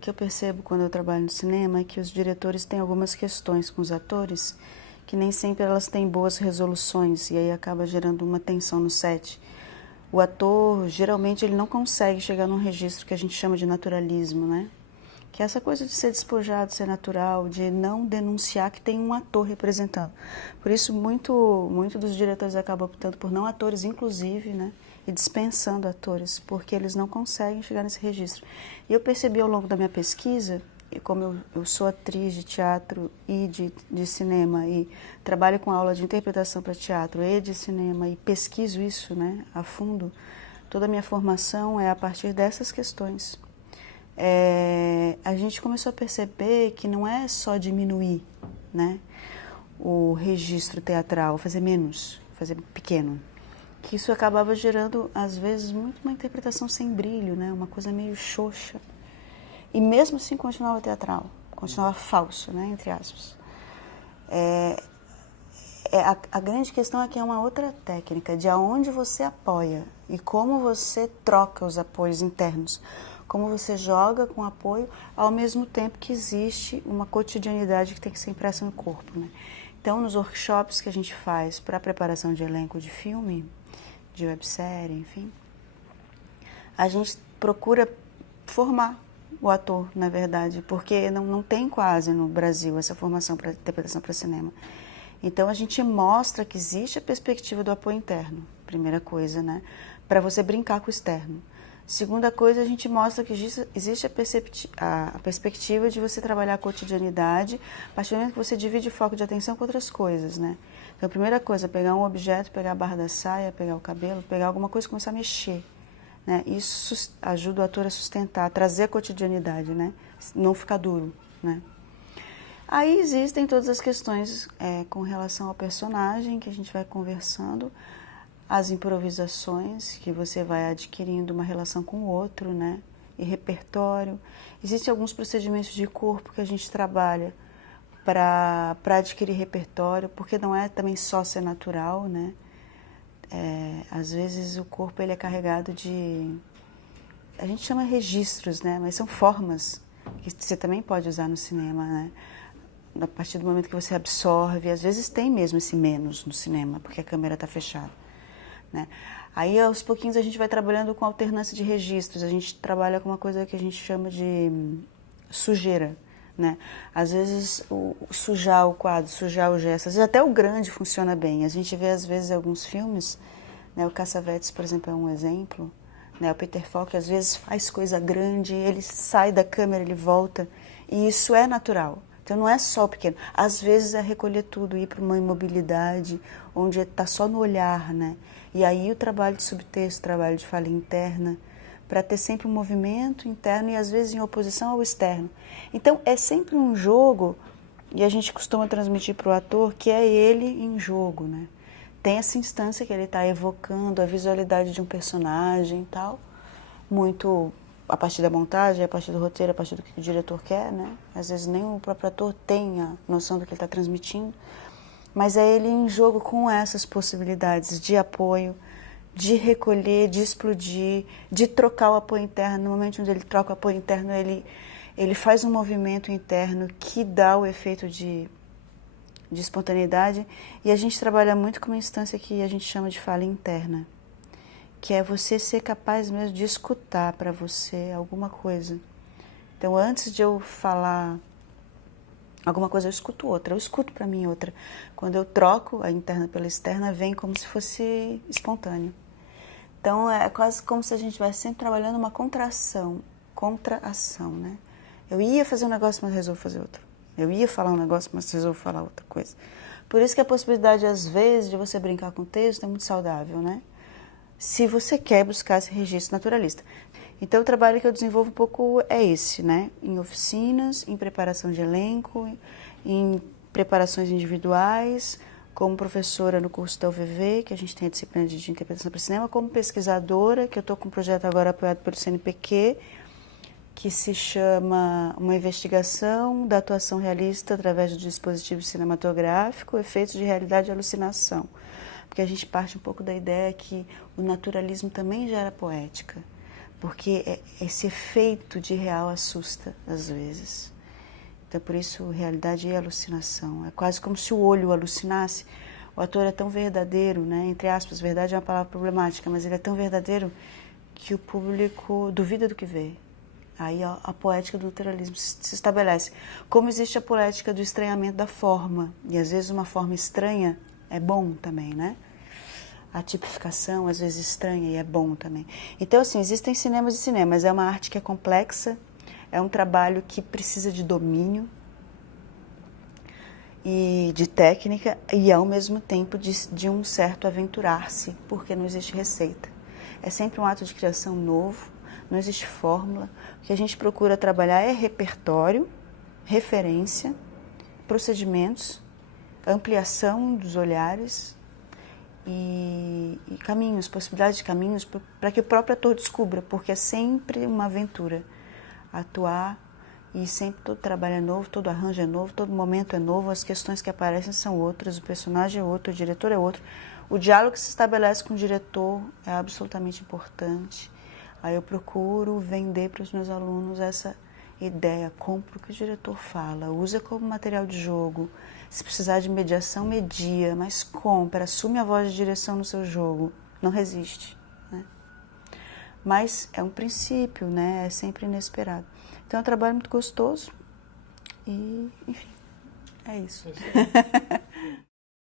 que eu percebo quando eu trabalho no cinema é que os diretores têm algumas questões com os atores que nem sempre elas têm boas resoluções e aí acaba gerando uma tensão no set. O ator, geralmente, ele não consegue chegar num registro que a gente chama de naturalismo, né? Que é essa coisa de ser despojado, ser natural, de não denunciar que tem um ator representando. Por isso, muito dos diretores acabam optando por não atores, inclusive, né? E dispensando atores, porque eles não conseguem chegar nesse registro. E eu percebi ao longo da minha pesquisa, e como eu sou atriz de teatro e de cinema, e trabalho com aula de interpretação para teatro e de cinema, e pesquiso isso, né, a fundo, toda a minha formação é a partir dessas questões. A gente começou a perceber que não é só diminuir, né, o registro teatral, fazer menos, fazer pequeno, que isso acabava gerando, às vezes, muito uma interpretação sem brilho, né, uma coisa meio xoxa. E mesmo assim continuava teatral, continuava falso, né, entre aspas. A grande questão é que é uma outra técnica, de aonde você apoia e como você troca os apoios internos. Como você joga com apoio, ao mesmo tempo que existe uma cotidianidade que tem que ser impressa no corpo, né? Então, nos workshops que a gente faz para a preparação de elenco de filme, de websérie, enfim, a gente procura formar o ator, na verdade, porque não tem quase no Brasil essa formação para interpretação para cinema. Então, a gente mostra que existe a perspectiva do apoio interno, primeira coisa, né? Para você brincar com o externo. Segunda coisa, a gente mostra que existe a perspectiva de você trabalhar a cotidianidade, a partir do momento que você divide o foco de atenção com outras coisas, né? Então, a primeira coisa, pegar um objeto, pegar a barra da saia, pegar o cabelo, pegar alguma coisa e começar a mexer, né? Isso ajuda o ator a sustentar, a trazer a cotidianidade, né? Não ficar duro, né? Aí existem todas as questões com relação ao personagem que a gente vai conversando, as improvisações que você vai adquirindo uma relação com o outro, né? E repertório. Existem alguns procedimentos de corpo que a gente trabalha para adquirir repertório, porque não é também só ser natural, né? Às vezes o corpo ele é carregado de... A gente chama registros, né? Mas são formas que você também pode usar no cinema, né? A partir do momento que você absorve, às vezes tem mesmo esse menos no cinema, porque a câmera está fechada, né? Aí, aos pouquinhos, a gente vai trabalhando com alternância de registros, a gente trabalha com uma coisa que a gente chama de sujeira, né? Às vezes, sujar o quadro, sujar o gesto, às vezes até o grande funciona bem. A gente vê, às vezes, alguns filmes, né? O Cassavetes, por exemplo, é um exemplo, né? O Peter Falk, às vezes, faz coisa grande, ele sai da câmera, ele volta, e isso é natural. Então, não é só o pequeno. Às vezes, é recolher tudo, ir para uma imobilidade, onde está só no olhar, né? E aí, o trabalho de subtexto, o trabalho de fala interna, para ter sempre um movimento interno e, às vezes, em oposição ao externo. Então, é sempre um jogo, e a gente costuma transmitir para o ator que é ele em jogo, né? Tem essa instância que ele está evocando, a visualidade de um personagem e tal, muito... a partir da montagem, a partir do roteiro, a partir do que o diretor quer, né? Às vezes nem o próprio ator tem a noção do que ele está transmitindo, mas é ele em jogo com essas possibilidades de apoio, de recolher, de explodir, de trocar o apoio interno. No momento onde ele troca o apoio interno, ele faz um movimento interno que dá o efeito de espontaneidade, e a gente trabalha muito com uma instância que a gente chama de fala interna, que é você ser capaz mesmo de escutar para você alguma coisa. Então, antes de eu falar alguma coisa, eu escuto outra, eu escuto para mim outra. Quando eu troco a interna pela externa, vem como se fosse espontâneo. Então, é quase como se a gente estivesse sempre trabalhando uma contração, contra-ação, né? Eu ia fazer um negócio, mas resolvo fazer outro. Eu ia falar um negócio, mas resolvo falar outra coisa. Por isso que a possibilidade, às vezes, de você brincar com o texto é muito saudável, né? Se você quer buscar esse registro naturalista. Então, o trabalho que eu desenvolvo um pouco é esse, né? Em oficinas, em preparação de elenco, em preparações individuais, como professora no curso da UVV, que a gente tem a disciplina de interpretação para cinema, como pesquisadora, que eu estou com um projeto agora apoiado pelo CNPq, que se chama Uma Investigação da Atuação Realista através do dispositivo cinematográfico, efeitos de realidade e alucinação. Porque a gente parte um pouco da ideia que o naturalismo também gera poética. porque esse efeito de real assusta às vezes. Então, por isso, realidade e alucinação. É quase como se o olho alucinasse. O ator é tão verdadeiro, né? Entre aspas, verdade é uma palavra problemática, mas ele é tão verdadeiro que o público duvida do que vê. Aí a poética do naturalismo se estabelece. Como existe a poética do estranhamento da forma, e às vezes uma forma estranha é bom também, né? A tipificação, às vezes estranha, e é bom também. Então, assim, existem cinemas e cinemas. É uma arte que é complexa, é um trabalho que precisa de domínio e de técnica e, ao mesmo tempo, de um certo aventurar-se, porque não existe receita. É sempre um ato de criação novo, não existe fórmula. O que a gente procura trabalhar é repertório, referência, procedimentos, ampliação dos olhares e caminhos, possibilidades de caminhos para que o próprio ator descubra, porque é sempre uma aventura atuar e sempre todo trabalho é novo, todo arranjo é novo, todo momento é novo, as questões que aparecem são outras, o personagem é outro, o diretor é outro. O diálogo que se estabelece com o diretor é absolutamente importante. Aí eu procuro vender para os meus alunos essa ideia, compra o que o diretor fala, usa como material de jogo. Se precisar de mediação, media, mas compra, assume a voz de direção no seu jogo, não resiste, né? Mas é um princípio, né? É sempre inesperado. Então é um trabalho muito gostoso e, enfim, é isso.